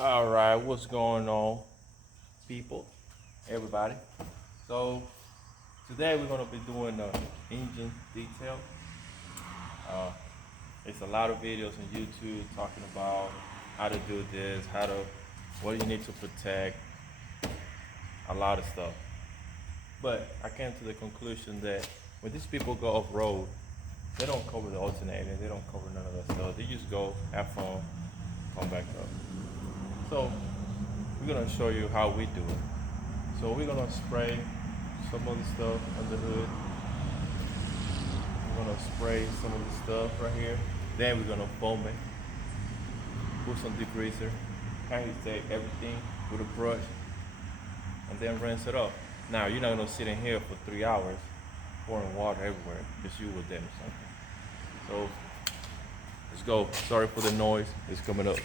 All right, what's going on, people, everybody? So today we're gonna be doing the engine detail. Uh, it's a lot of videos on YouTube talking about how to do this, what you need to protect, a lot of stuff. But I came to the conclusion that when these people go off road, they don't cover the alternator, they don't cover none of that stuff. They just go, have fun, come back up. So we're gonna show you how we do it. So we're gonna spray some of the stuff on the hood. We're gonna spray some of the stuff right here. Then we're gonna foam it. Put some degreaser. Kind of take everything with a brush and then rinse it off. Now you're not gonna sit in here for 3 hours pouring water everywhere because you will damage something. So let's go. Sorry for the noise. It's coming up.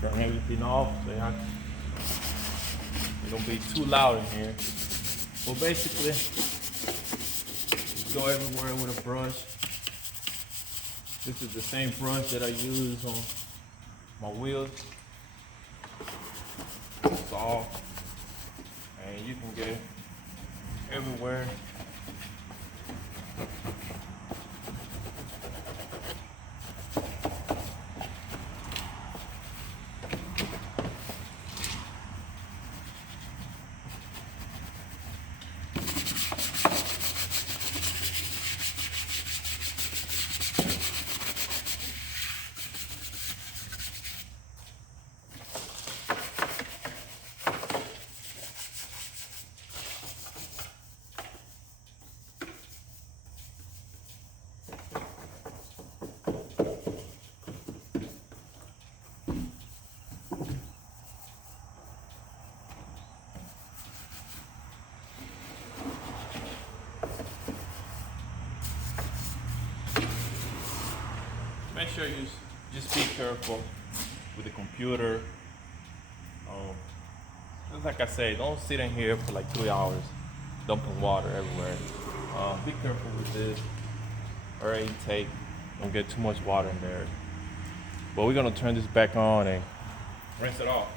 Turn everything off so it don't be too loud in here. Well, basically, just go everywhere with a brush. This is the same brush that I use on my wheels. It's soft, and you can get it everywhere. Make sure you just be careful with the computer. Just like I say, don't sit in here for like 3 hours dumping water everywhere. Be careful with this air intake. Don't get too much water in there. But we're gonna turn this back on and rinse it off.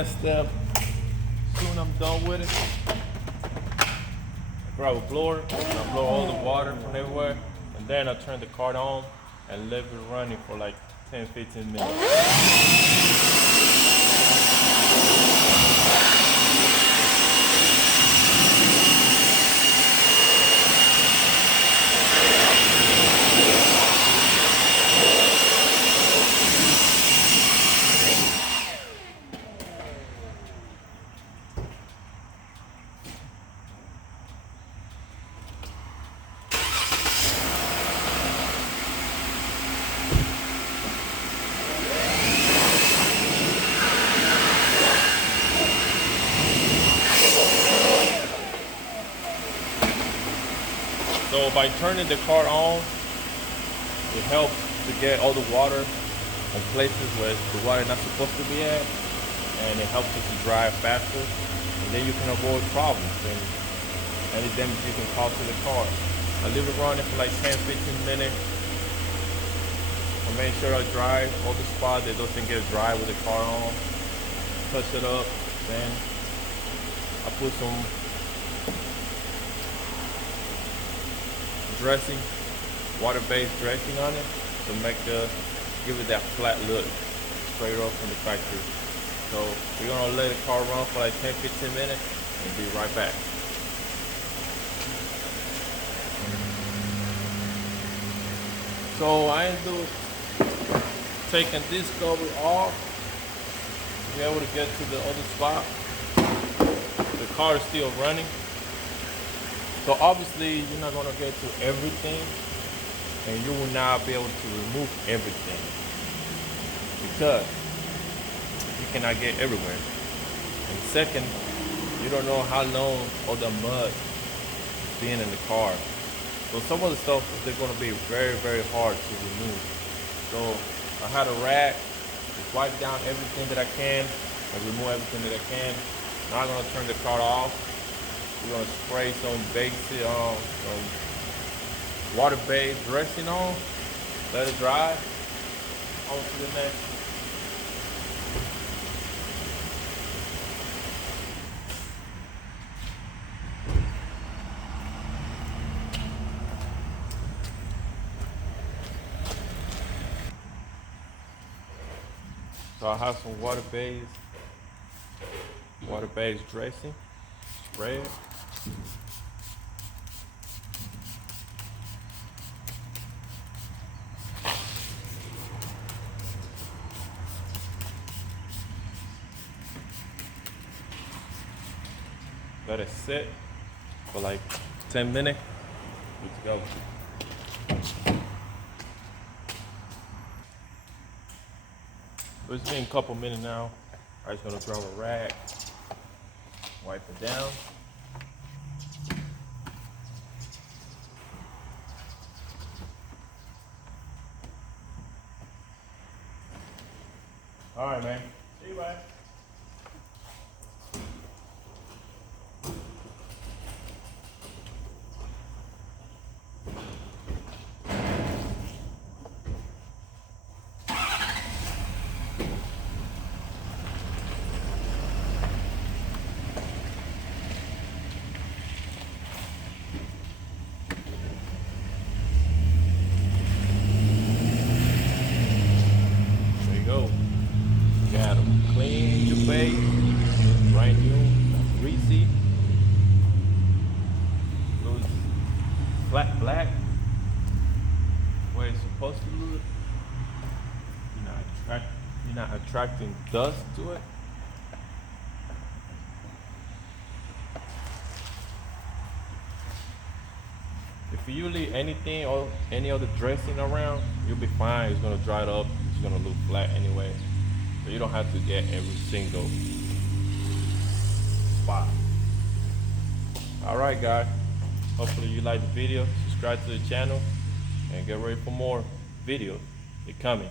next step, soon I'm done with it, I grab a blower and I blow all the water from everywhere, and then I turn the cart on and leave it running for like 10-15 minutes. So by turning the car on, it helps to get all the water in places where the water is not supposed to be at, and it helps it to dry faster, and then you can avoid problems and any damage you can cause to the car. I leave it running for like 10-15 minutes. I make sure I dry all the spots that doesn't get dry with the car on. Touch it up, then I put some dressing, water-based dressing on it to give it that flat look straight off from the factory. So we're gonna let the car run for like 10-15 minutes and be right back. So I end up taking this cover off to be able to get to the other spot. The car is still running. So obviously you're not gonna get to everything, and you will not be able to remove everything because you cannot get everywhere. And second, you don't know how long all the mud is being in the car. So some of the stuff they're gonna be very, very hard to remove. So I had a rag to wipe down everything that I can and remove everything that I can. Now I'm gonna turn the car off. We're gonna spray some basic, some water-based dressing on, let it dry. On to the next. So I have some water-based dressing, spray it. Let it sit for like 10 minutes. Good to go. So it's been a couple minutes now. I'm just gonna grab a rag, wipe it down. All right, man. See you, bye. Clean your base, brand new, greasy, looks flat black, where it's supposed to look. You're not attracting dust to it. If you leave anything or any other dressing around, you'll be fine. It's gonna dry it up. It's gonna look flat anyway. So you don't have to get every single spot. All right, guys. Hopefully you like the video. Subscribe to the channel and get ready for more videos. They're coming.